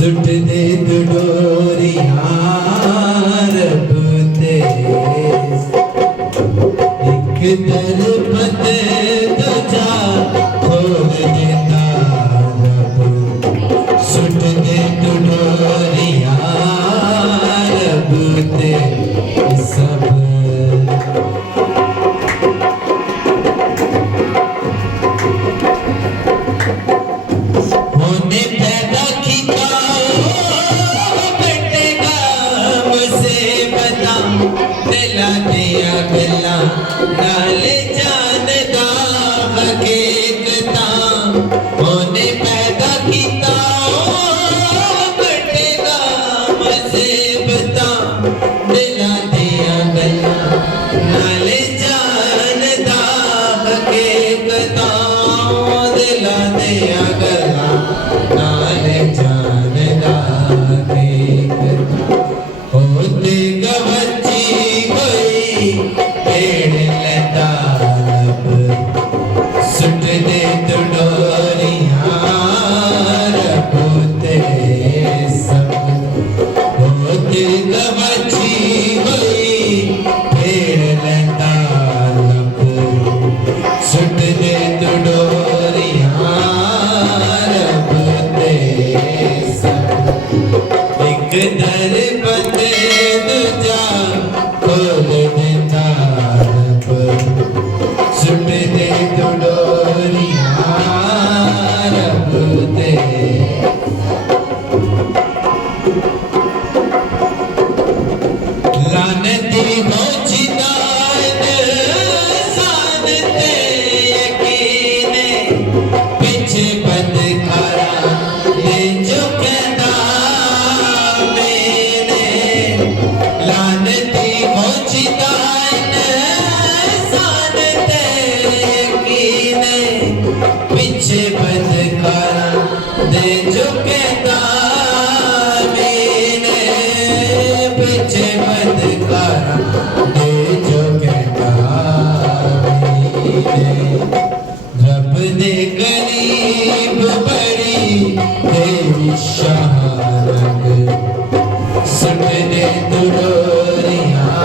suit दे तू डोरियां रब ते एक दरपत तुझा खोल देता रब सुट दे तू डोरियां रब ते सब होने पैदा किया बेटेगा मुझसे बता दिला दिया गला नाले जानदा हकीकता होने पैदा किया बेटेगा मुझसे बता दिला दिया गला नाले जानदा हकीकता दिला दिया गला नाले जानदा होते गवची कोई पेड़ लता सुट दे तू डोरियां रब ते सब होते गवची कोई पेड़ लता सुट दे तू डोरियां रब ते सब एक दर बंदे दूजा खोल देता रब सुट दे तू डोरियां रब ते लानती हो जिदात सान ते यकीने पीछे बंद खारा दे जो कहता मैंने लानती हो जिदात सान ते यकीने पीछे बंद खारा दे जो कहता मैंने पीछे बंद खारा दे जो कहता मैंने रब दे करीब बड़ी तेरी शहारत सुट दे तू डोरियां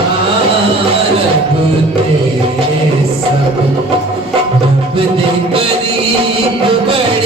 रब ते सब रब दे करीब बड़ी